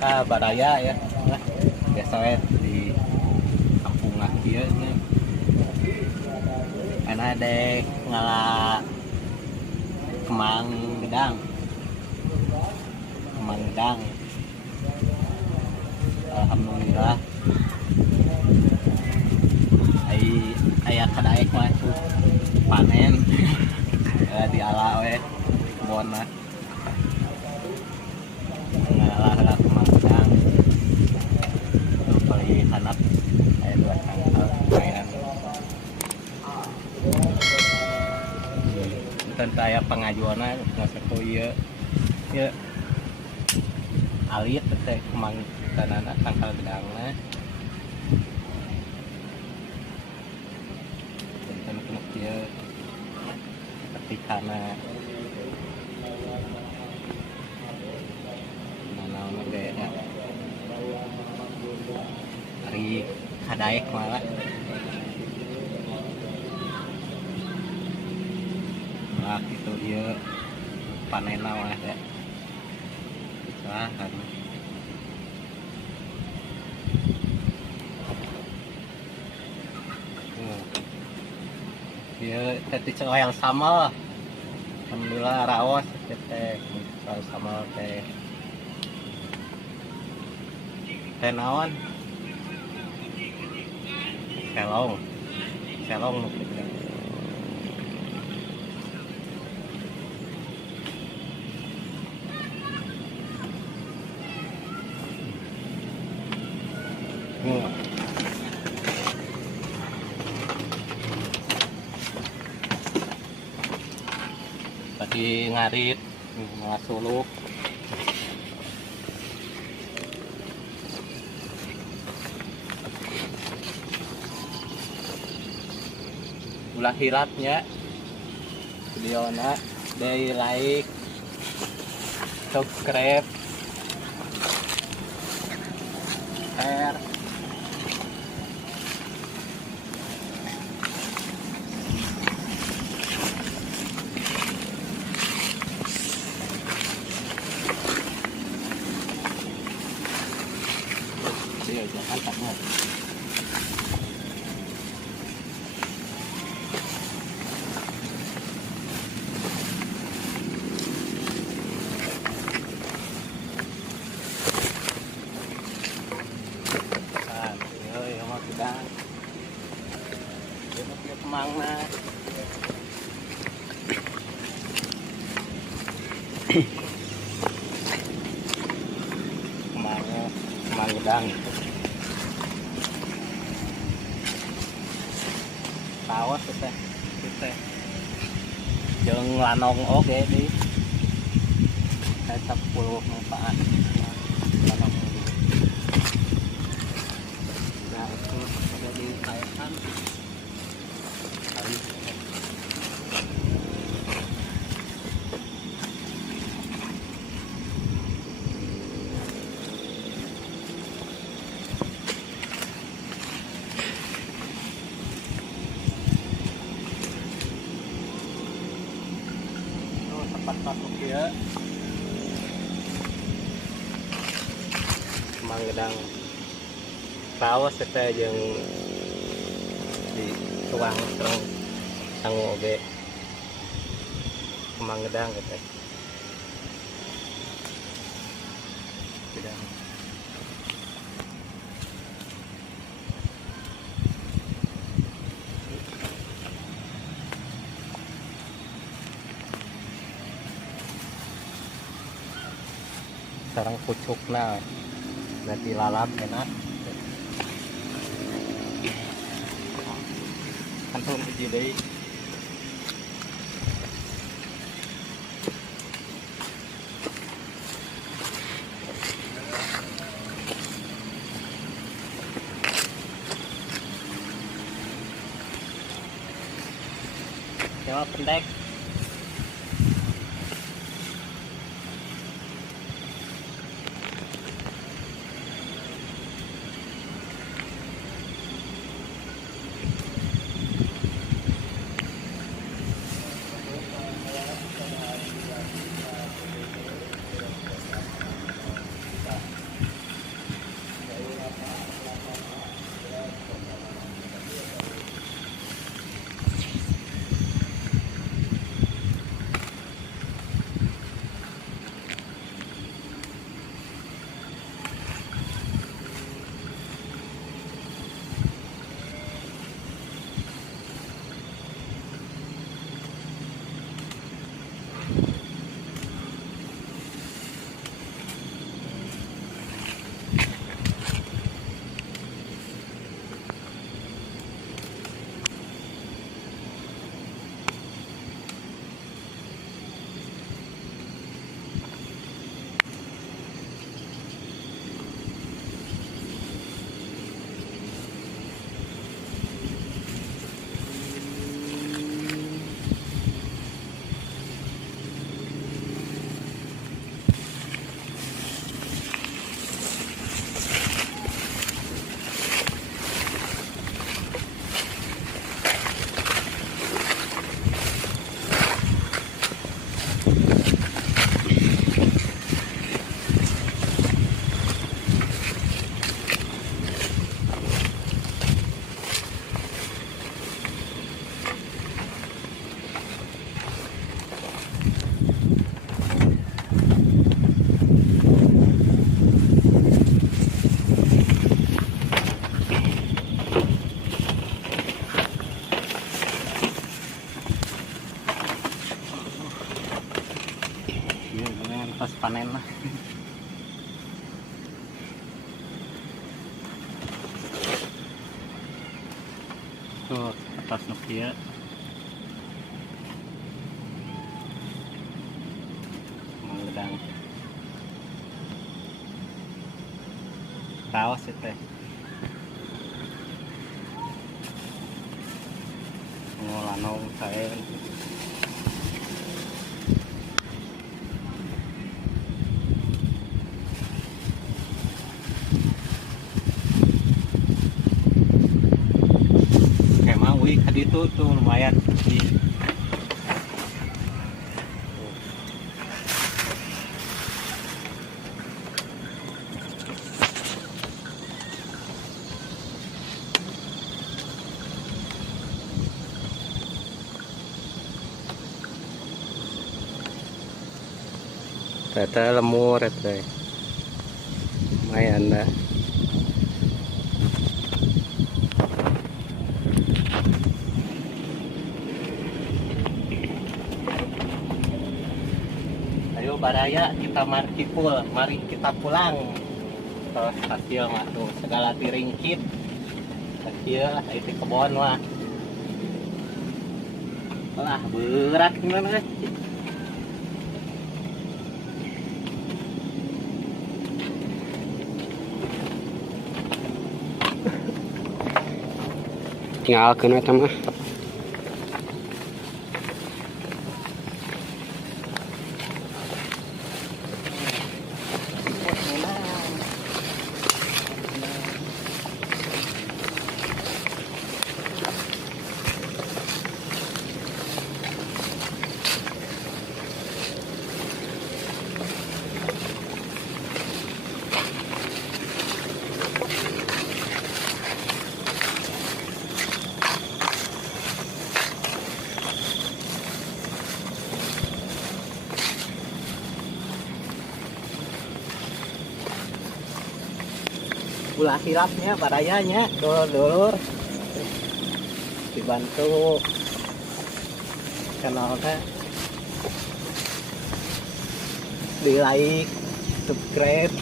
Baraya ya nah, biasa we di kampung ieu nya enak dek ngala kemang gedang alhamdulillah ai aya kadaek mah panen di ala we kebon mah ngalah kemang gedang itu paling hanap aya dua tangkal lumayan bukan kayak pengajuannya nggak ku ieu ieu alit teh kemang tanana tangkal gedangna dan kena ieu ketikana nanaon ge ya ari kadaek malah itu dia panen awal ya usahakan dia tadi cewek yang sama alhamdulillah rawas teh sama teh naon selong tadi ngarit ngasuluk ulah hiratnya videona dari like subscribe share jangan takut kemang nah kemang gedang tawas teh jeung lanong oge di kayak 10 manfaat lanong nah itu sudah dikaitkan tempat masuk ya kemang gedang kawas teh jeung di tuang terang sangu oge kemang gedang teh gedang sarang pucukna berarti lalap enak kantung hiji deui Jawa pendek pas panen lah. Tuh atas Nokia. Mengedang. Kaos itu. Ngolanong saya. Wih, tadi tuh lumayan di ternyata lemur itu lumayan lah. Ayo baraya kita mari kita pulang. Terus hasil mah tuh segala tiringkit. Hasil itu kebon mah. Lah berat gimana? Tinggal kena mah. Ulah silapnya barayanya dulur dibantu channelnya di like, subscribe,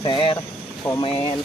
share, komen.